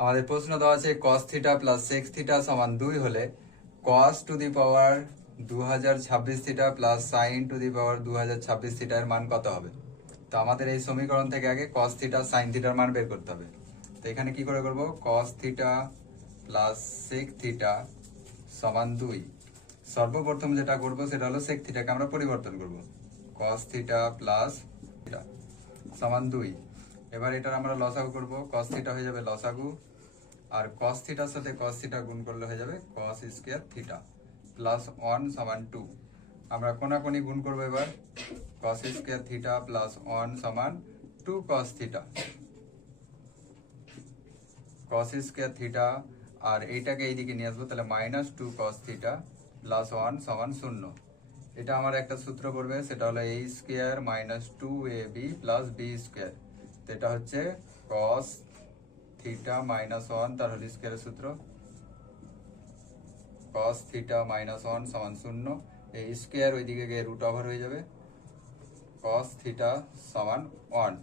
আমাদের প্রশ্ন দেওয়া আছে cos theta plus sec theta সমান 2 হলে cos to the power 2026 theta plus sin to the power 2026 theta এর মান কত হবে। তো আমাদের এই সমীকরণ থেকে আগে cos থিটা sin থিটার মান বের করতে হবে। তো এখানে কি করে করব, cos theta plus sec theta সমান 2। সর্বপ্রথম যেটা করব সেটা হলো sec থিটাকে আমরা পরিবর্তন করব। cos থিটা প্লাস থিটা সমান 2। এবার এটার আমরা লসাগু করব, cos থিটা হয়ে যাবে লসাগু, আর cos থিটার সাথে cos থিটা গুণ করলে হয়ে যাবে cos স্কয়ার থিটা প্লাস 1 সমান 2। আমরা কোনাকুনি গুণ করব এবার, cos স্কয়ার থিটা প্লাস 1 সমান 2 cos theta, cos square theta, আর এইটাকে এইদিকে নিয়ে আসবো, তাহলে মাইনাস 2 cos থিটা প্লাস 1 সমান 0। এটা আমার একটা সূত্র পড়বে, সেটা হলো a square minus 2ab plus b square. তো এটা হচ্ছে cos থিটা মাইনাস 1 তার হোল স্কয়ারের সূত্র, cos থিটা মাইনাস 1 সমান 0। এই স্কয়ার ওইদিকে গিয়ে রুট ওভার হয়ে যাবে, cos থিটা সমান 1।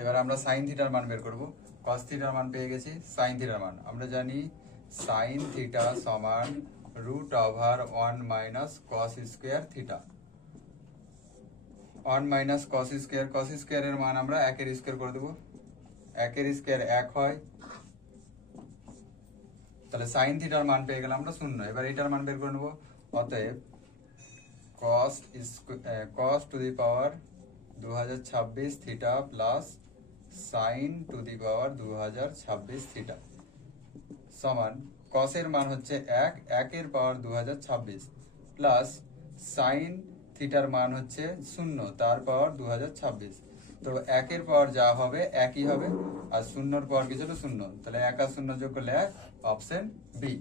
এবার আমরা sin থিটার মান বের করব। cos থিটার মান পেয়ে গেছি, sin থিটার মান আমরা জানি sin থিটা সমান root over 1 minus cos square theta. 1 minus cos স্কয়ারের মান আমরা 1 এর স্কয়ার করে দেব, 1 এর স্কয়ার 1 হয়, তাহলে sin থিটার মান পেয়ে গেলাম আমরা 0। এবার এটার মান বের করে নেব, অতএব cos to the power 2026 theta plus sin to the power 2026 theta সমান cos এর মান হচ্ছে 1 এর পাওয়ার 2026 প্লাস sin থিটার মান হচ্ছে 0 তার পাওয়ার 2026। তো 1 এর পাওয়ার যা হবে একই হবে, আর 0 এর পাওয়ার কিছু হলো 0, তাহলে 1 আর 0 যোগ করলে 1, অপশন বি।